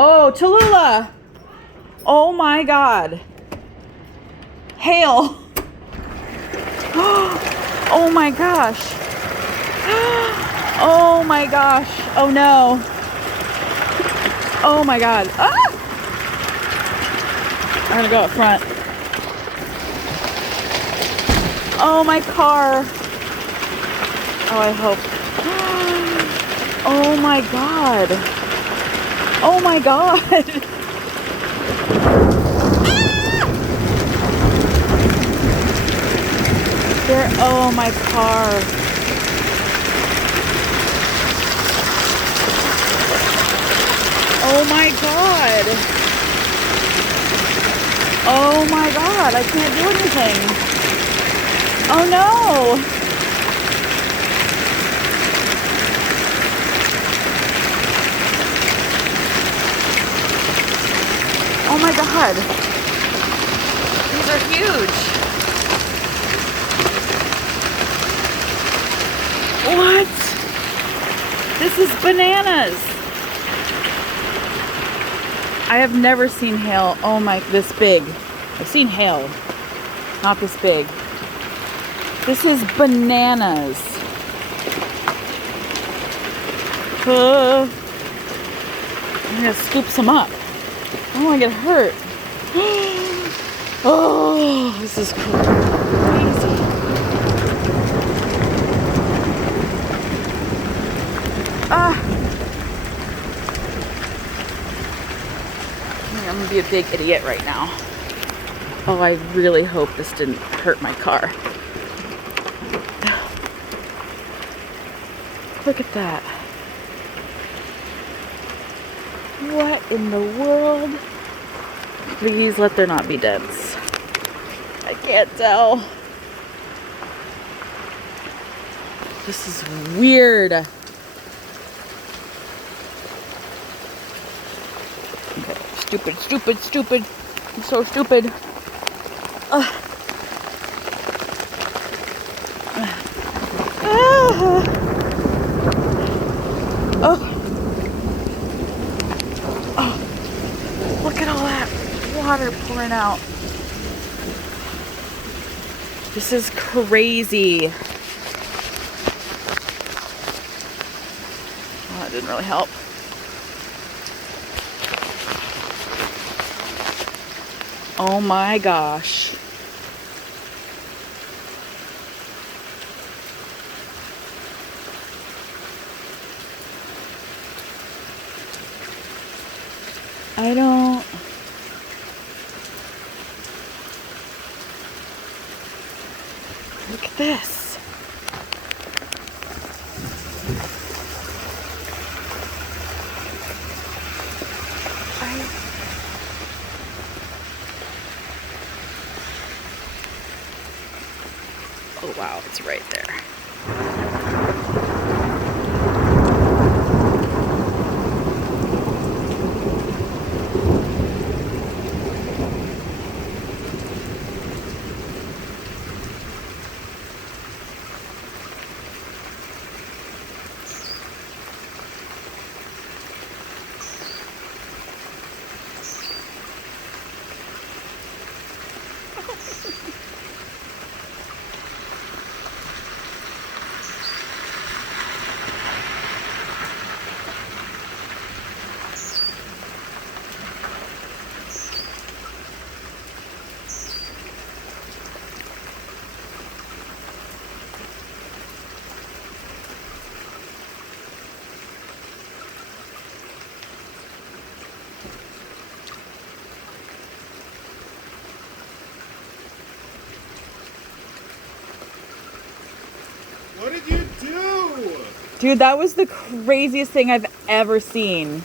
Oh, Tallulah. Oh my God. Hail. Oh my gosh. Oh my gosh. Oh no. Oh my God. Ah! I'm gonna go up front. Oh, my car. Oh, I hope. Oh my God. Oh my God. There, oh my car. Oh my God. Oh my God, I can't do anything. Oh no. Oh my God. These are huge. What? This is bananas. I have never seen hail, oh my, this big. I've seen hail, not this big. This is bananas. I'm gonna scoop some up. I don't wanna get hurt. Oh, this is crazy. I'm gonna be a big idiot right now. Oh, I really hope this didn't hurt my car. Look at that. What in the world? Please let there not be dents. I can't tell. This is weird. Okay. Stupid, stupid, stupid. I'm so stupid. Look at all that water pouring out. This is crazy. Well, that didn't really help. Oh my gosh. I don't... Look at this. Oh wow, it's right there. What did you do? Dude, that was the craziest thing I've ever seen.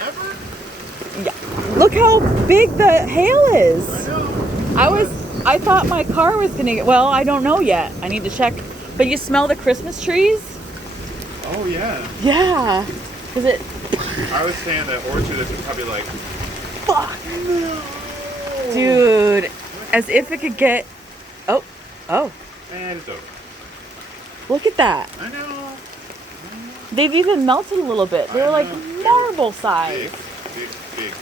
Ever? Yeah. Look how big the hail is. I know. I thought my car was gonna get, well, I don't know yet. I need to check. But you smell the Christmas trees? Oh yeah. Yeah. Cause it, I was saying that orchard is probably like, fuck. no. Dude, as if it could get, oh. And it's over. Look at that. I know. They've even melted a little bit. They I were like know. They were marble Big, size. big, big.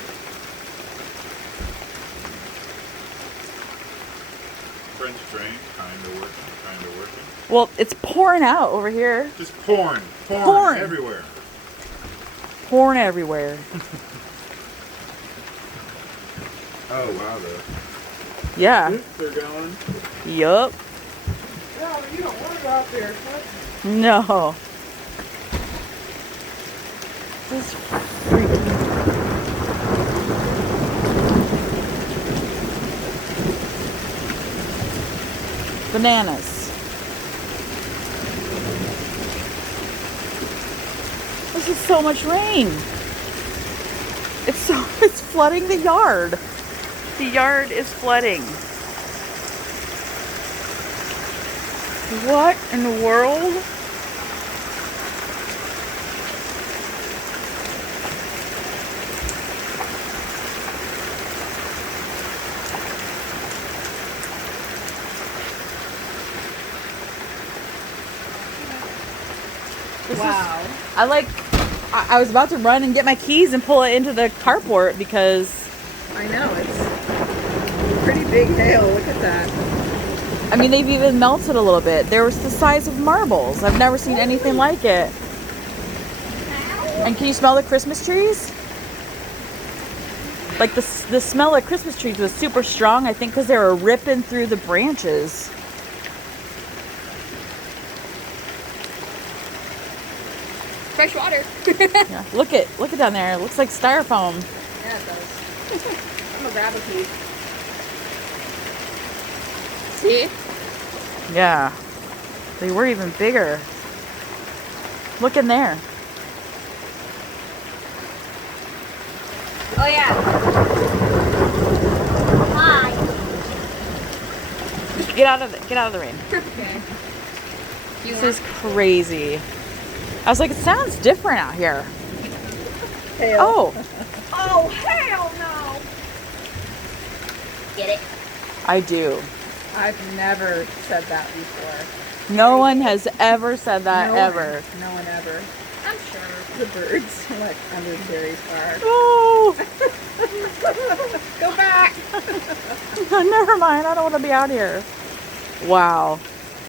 French drain, kinda working. Well, it's pouring out over here. Just pouring Pouring. everywhere. Pouring everywhere. Oh wow, the Yeah. they're going. Yup. Yeah, you don't want to go out there. No. This is freaking. Bananas. This is so much rain. It's flooding the yard. The yard is flooding. What in the world? Wow. I was about to run and get my keys and pull it into the carport because I know, it's pretty big hail. Look at that. I mean they've even melted a little bit. They were the size of marbles. I've never seen anything like it. And can you smell the Christmas trees? Like the smell of Christmas trees was super strong, I think because they were ripping through the branches. Fresh water. Yeah. Look it down there. It looks like styrofoam. Yeah, it does. I'm gonna grab a piece. See? Yeah. They were even bigger. Look in there. Oh yeah. Hi. Get out of the rain. Okay. You This want? is crazy. I was like, it sounds different out here. Hail. Oh, Oh hell no! Get it? I do. I've never said that before. No one has ever said that No ever. one, no one ever. I'm sure. The birds went under Jerry's car. Oh, Go back! never mind. I don't want to be out here. Wow.